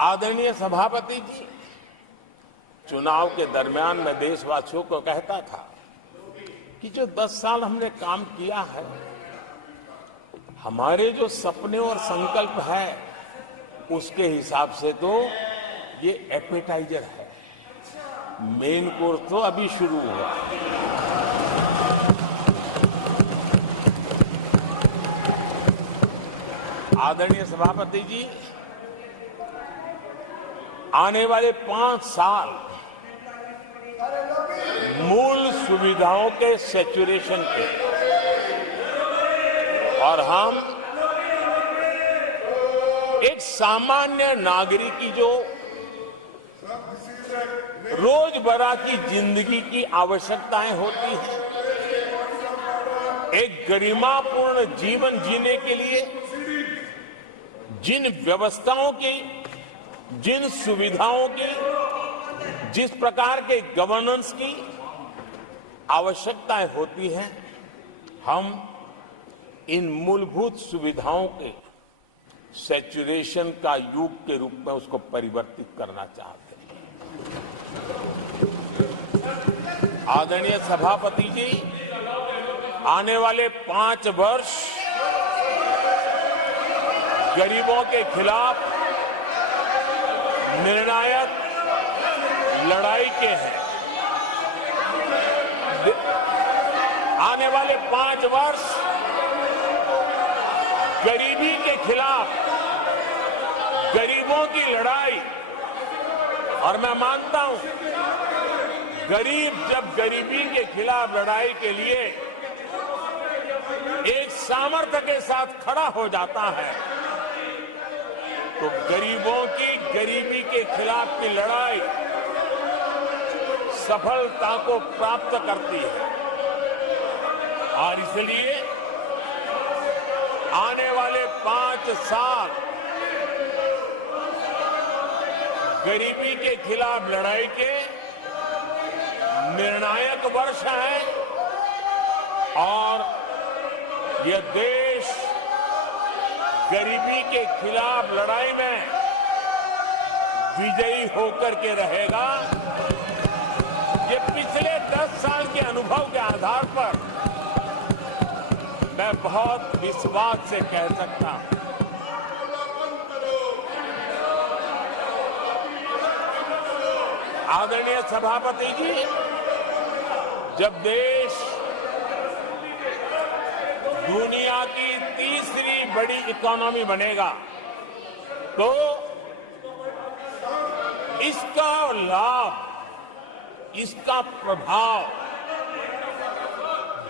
आदरणीय सभापति जी, चुनाव के दरमियान मैं देशवासियों को कहता था कि जो 10 साल हमने काम किया है, हमारे जो सपने और संकल्प है, उसके हिसाब से तो ये एपेटाइजर है, मेन कोर्स तो अभी शुरू हुआ। आदरणीय सभापति जी, आने वाले 5 साल मूल सुविधाओं के सैचुरेशन के, और हम एक सामान्य नागरिक की जो रोजमर्रा की जिंदगी की आवश्यकताएं होती हैं, एक गरिमापूर्ण जीवन जीने के लिए जिन व्यवस्थाओं की, जिन सुविधाओं की, जिस प्रकार के गवर्नेंस की आवश्यकताएं होती हैं, हम इन मूलभूत सुविधाओं के सैचुरेशन का युग के रूप में उसको परिवर्तित करना चाहते हैं। आदरणीय सभापति जी, आने वाले 5 वर्ष गरीबों के खिलाफ निर्णायक लड़ाई के हैं। आने वाले 5 वर्ष गरीबी के खिलाफ, गरीबों की लड़ाई, और मैं मानता हूं गरीब जब गरीबी के खिलाफ लड़ाई के लिए एक सामर्थ्य के साथ खड़ा हो जाता है, तो गरीबों की गरीबी के खिलाफ की लड़ाई सफलता को प्राप्त करती है। और इसलिए आने वाले 5 साल गरीबी के खिलाफ लड़ाई के निर्णायक वर्ष हैं, और यह देश गरीबी के खिलाफ लड़ाई में विजयी होकर के रहेगा। ये पिछले 10 साल के अनुभव के आधार पर मैं बहुत विश्वास से कह सकता हूं। आदरणीय सभापति जी, जब देश दुनिया की तीसरी बड़ी इकोनॉमी बनेगा, तो इसका लाभ, इसका प्रभाव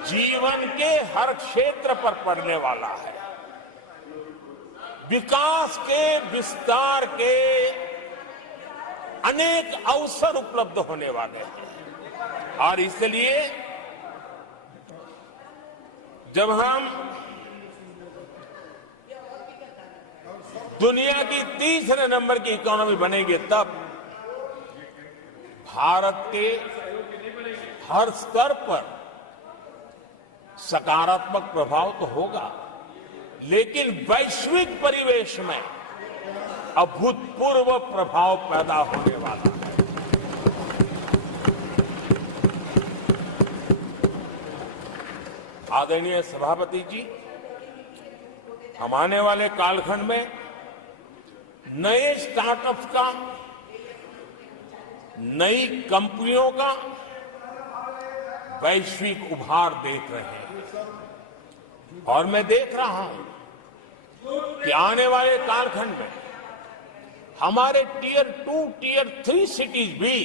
जीवन के हर क्षेत्र पर पड़ने वाला है। विकास के, विस्तार के अनेक अवसर उपलब्ध होने वाले हैं। और इसलिए जब हम दुनिया की तीसरे नंबर की इकोनॉमी बनेंगे, तब भारत के हर स्तर पर सकारात्मक प्रभाव तो होगा, लेकिन वैश्विक परिवेश में अभूतपूर्व प्रभाव पैदा होने वाला है। आदरणीय सभापति जी, हम आने वाले कालखंड में नए स्टार्टअप्स का, नई कंपनियों का वैश्विक उभार देख रहे हैं, और मैं देख रहा हूं कि आने वाले कालखंड में हमारे टियर 2, टियर 3 सिटीज भी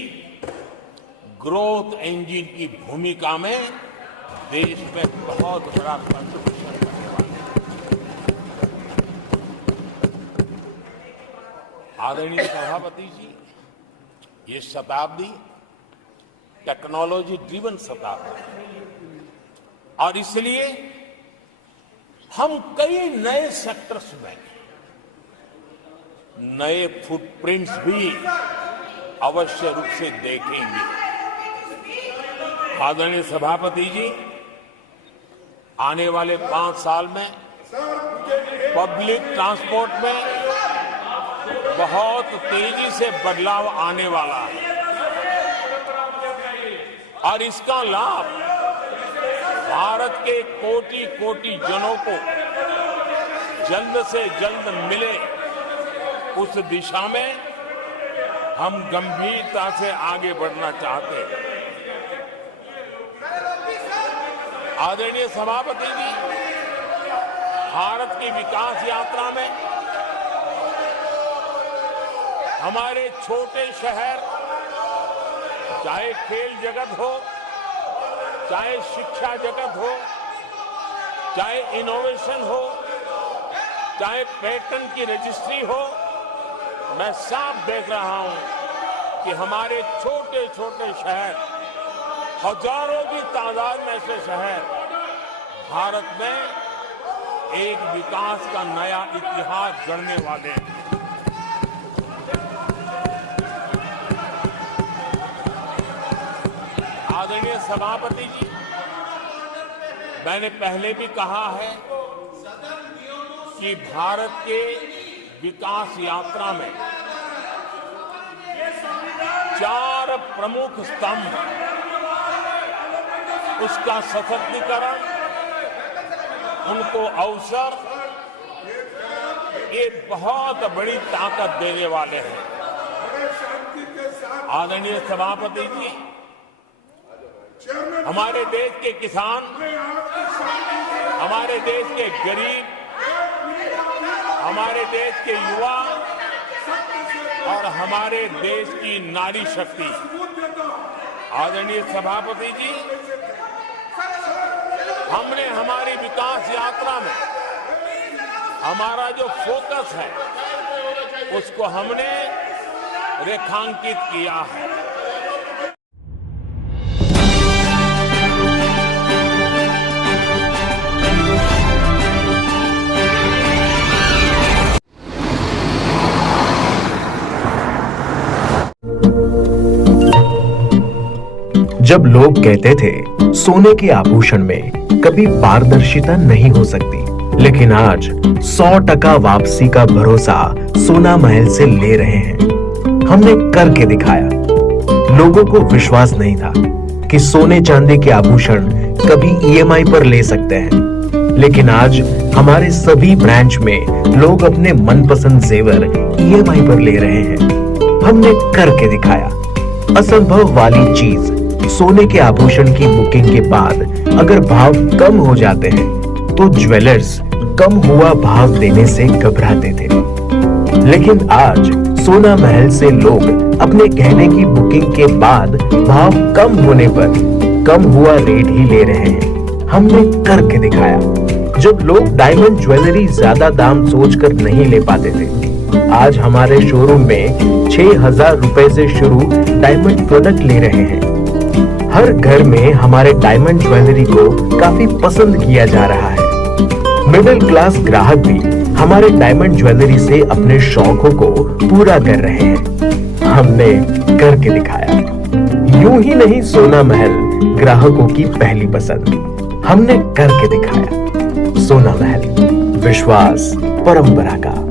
ग्रोथ इंजन की भूमिका में देश में बहुत बड़ा कंट्रीब्यूशन करने वाले हैं। आदरणीय सभापति जी, ये शताब्दी टेक्नोलॉजी ड्रिवन शताब्दी है, और इसलिए हम कई नए सेक्टर्स में नए फुटप्रिंट्स भी अवश्य रूप से देखेंगे। आदरणीय सभापति जी, आने वाले 5 साल में पब्लिक ट्रांसपोर्ट में बहुत तेजी से बदलाव आने वाला है और इसका लाभ भारत के कोटि कोटि जनों को जल्द से जल्द मिले, उस दिशा में हम गंभीरता से आगे बढ़ना चाहते हैं। आदरणीय सभापति जी, भारत की विकास यात्रा में हमारे छोटे शहर, चाहे खेल जगत हो, चाहे शिक्षा जगत हो, चाहे इनोवेशन हो, चाहे पेटेंट की रजिस्ट्री हो, मैं साफ देख रहा हूं कि हमारे छोटे छोटे शहर, हजारों की तादाद में से शहर भारत में एक विकास का नया इतिहास गढ़ने वाले हैं। आदरणीय सभापति जी, मैंने पहले भी कहा है कि भारत के विकास यात्रा में 4 प्रमुख स्तंभ, उसका सशक्तिकरण, उनको अवसर, ये बहुत बड़ी ताकत देने वाले हैं। आदरणीय सभापति जी, हमारे देश के किसान, हमारे देश के गरीब, हमारे देश के युवा और हमारे देश की नारी शक्ति, आदरणीय सभापति जी, हमने हमारी विकास यात्रा में हमारा जो फोकस है उसको हमने रेखांकित किया है। जब लोग कहते थे सोने के आभूषण में कभी पारदर्शिता नहीं हो सकती, लेकिन आज 100% वापसी का भरोसा सोना महल से ले रहे हैं। हमने करके दिखाया। लोगों को विश्वास नहीं था कि सोने चांदी के आभूषण कभी ईएमआई पर ले सकते हैं, लेकिन आज हमारे सभी ब्रांच में लोग अपने मनपसंद जेवर ईएमआई पर ले रहे हैं। हमने करके दिखाया। असंभव वाली चीज, सोने के आभूषण की बुकिंग के बाद अगर भाव कम हो जाते हैं तो ज्वेलर्स कम हुआ भाव देने से घबराते थे, लेकिन आज सोना महल से लोग अपने गहने की बुकिंग के बाद भाव कम होने पर कम हुआ रेट ही ले रहे हैं। हमने करके दिखाया। जब लोग डायमंड ज्वेलरी ज्यादा दाम सोचकर नहीं ले पाते थे, आज हमारे शोरूम में 6000 रुपए से शुरू डायमंड प्रोडक्ट ले रहे हैं। हर घर में हमारे डायमंड ज्वेलरी को काफी पसंद किया जा रहा है। मिडिल क्लास ग्राहक भी हमारे डायमंड ज्वेलरी से अपने शौकों को पूरा कर रहे हैं। हमने करके दिखाया। यूं ही नहीं सोना महल ग्राहकों की पहली पसंद, हमने करके दिखाया। सोना महल, विश्वास परंपरा का।